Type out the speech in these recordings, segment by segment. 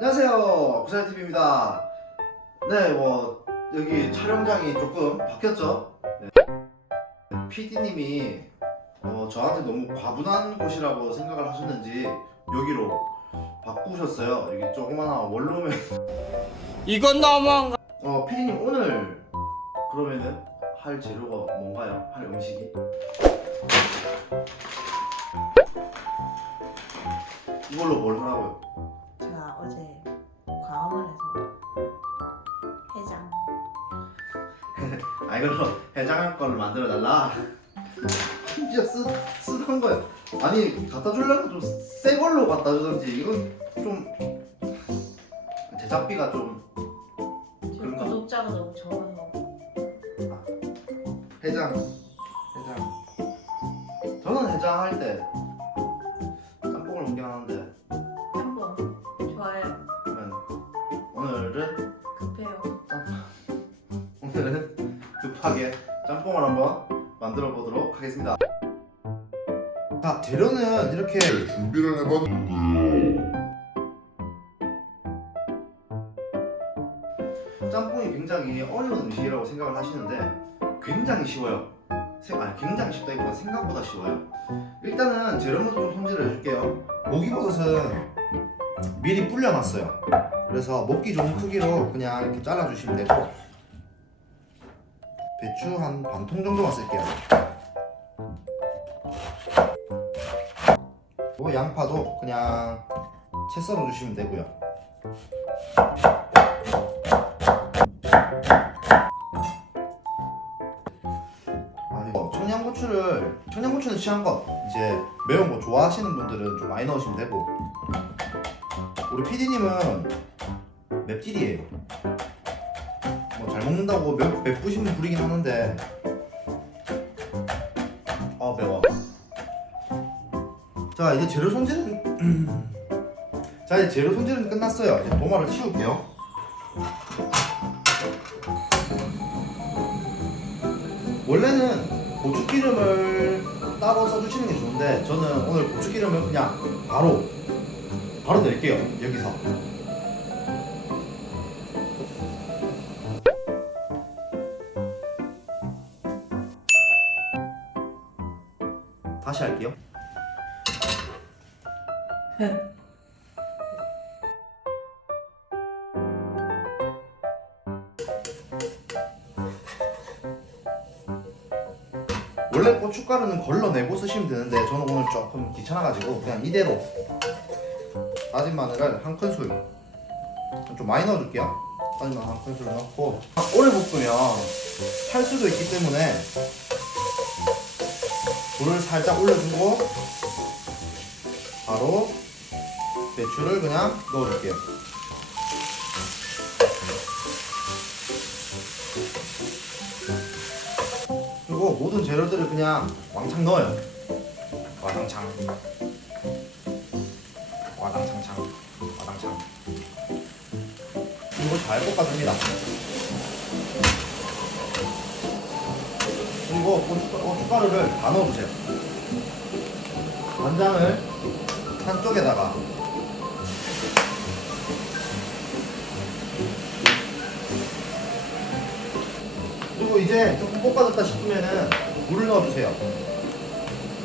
안녕하세요 구사TV입니다 네 뭐 여기 촬영장이 조금 바뀌었죠 네. PD님이 어, 저한테 너무 과분한 곳이라고 생각을 하셨는지 여기로 바꾸셨어요 여기 조그마한 원룸에 이건 너무한 거. 어 PD님 오늘 그러면은 할 재료가 뭔가요? 할 음식이? 이걸로 뭘 하라고요? 아 이걸로 해장할 걸 만들어 달라. 진짜 쓰 쓰던 거요. 아니 갖다 주려면 좀 새 걸로 갖다 주던지 이건 좀 제작비가 좀 지금 그런가? 구독자가 너무 적어서 해장 해장. 저는 해장할 때 급하게 짬뽕을 한번 만들어 보도록 하겠습니다. 자 재료는 이렇게 준비를 해봤는데요. 짬뽕이 굉장히 어려운 음식이라고 생각을 하시는데 굉장히 쉬워요. 세- 아니 굉장히 쉽다기보다 생각보다 쉬워요. 일단은 재료부터 좀 손질을 해줄게요. 고기버섯은 미리 불려놨어요. 그래서 먹기 좋은 크기로 그냥 이렇게 잘라주시면 되고 배추 한 반 통 정도만 쓸게요. 그리고 양파도 그냥 채 썰어 주시면 되고요. 아 이거 청양고추를 청양고추는 취향껏 이제 매운 거 좋아하시는 분들은 좀 많이 넣으시면 되고 우리 PD님은 맵찔이에요. 뭐잘 먹는다고 맵, 맵부신 분 부리긴 하는데 아 매워. 자 이제 재료 손질은 자 이제 재료 손질은 끝났어요. 이제 도마를 치울게요. 원래는 고추기름을 따로 써주시는 게 좋은데 저는 오늘 고추기름을 그냥 바로 바로 낼게요 여기서 다시 할게요. 원래 고춧가루는 걸러내고 쓰시면 되는데 저는 오늘 조금 귀찮아가지고 그냥 이대로 다진 마늘을 한 큰술 좀 많이 넣어줄게요. 다진 마늘 한 큰술 넣고 오래 볶으면 탈 수도 있기 때문에 불을 살짝 올려주고 바로 배추를 그냥 넣어줄게요 그리고 모든 재료들을 그냥 왕창 넣어요. 와당창. 와당창창. 와당창. 그리고 잘 볶아줍니다. 그리고 고춧가, 고춧가 루를 다 넣어주세요. 간장을 한쪽에다가 그리고 이제 조금 볶아졌다 싶으면은 물을 넣어주세요.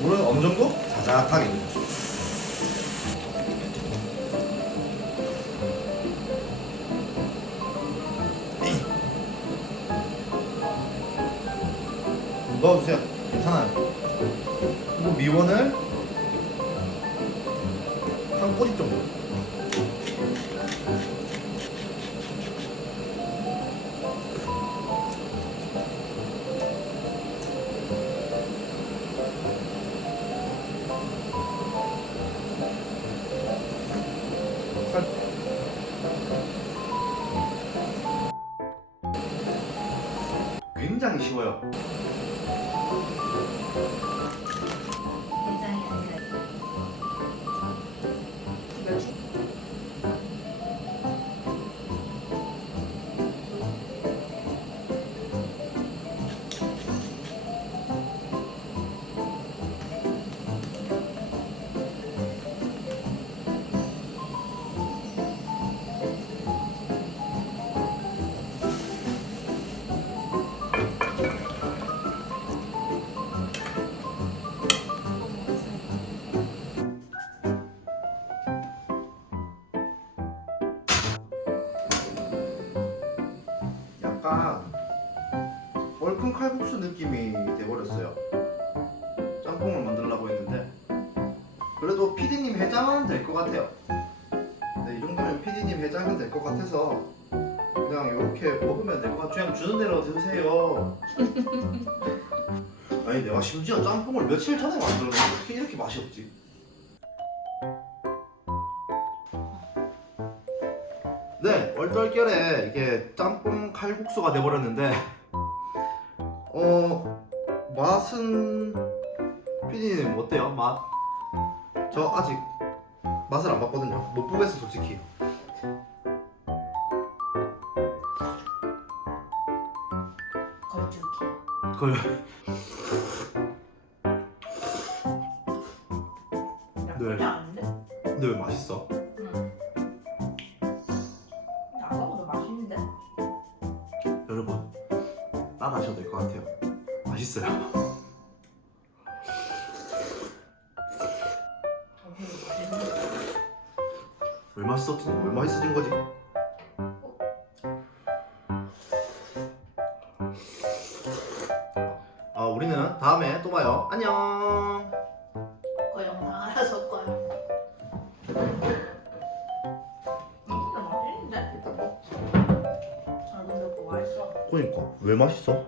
물은 어느 정도? 자작하게. 넣어주세요. 괜찮아요. 그리고 미원을 한 꼬집 정도. 굉장히 쉬워요. 해 얼큰 칼국수 느낌이 돼버렸어요. 짬뽕을 만들려고 했는데 그래도 피디님 해장은 될 것 같아요. 네, 이 정도면 피디님 해장은 될 것 같아서 그냥 이렇게 먹으면 될 것 같아요. 그냥 주는 대로 드세요. 아니 내가 심지어 짬뽕을 며칠 전에 만들었는데 어떻게 이렇게 맛이 없지? 네, 얼떨결에 이게 짬뽕 칼국수가 돼버렸는데 어 맛은 피디님 어때요? 맛? 저 아직 맛을 안 봤거든요. 못 보겠어 솔직히. 걸쭉해. 걸 나쁘지 네. 않은데? 근데 왜 맛있어? 따라 하셔도 될 것 같아요. 맛있어요. 왜 맛있었지? 왜 맛있어진 거지? 아 우리는 다음에 또 봐요. 안녕. 그러니까 왜 맛있어?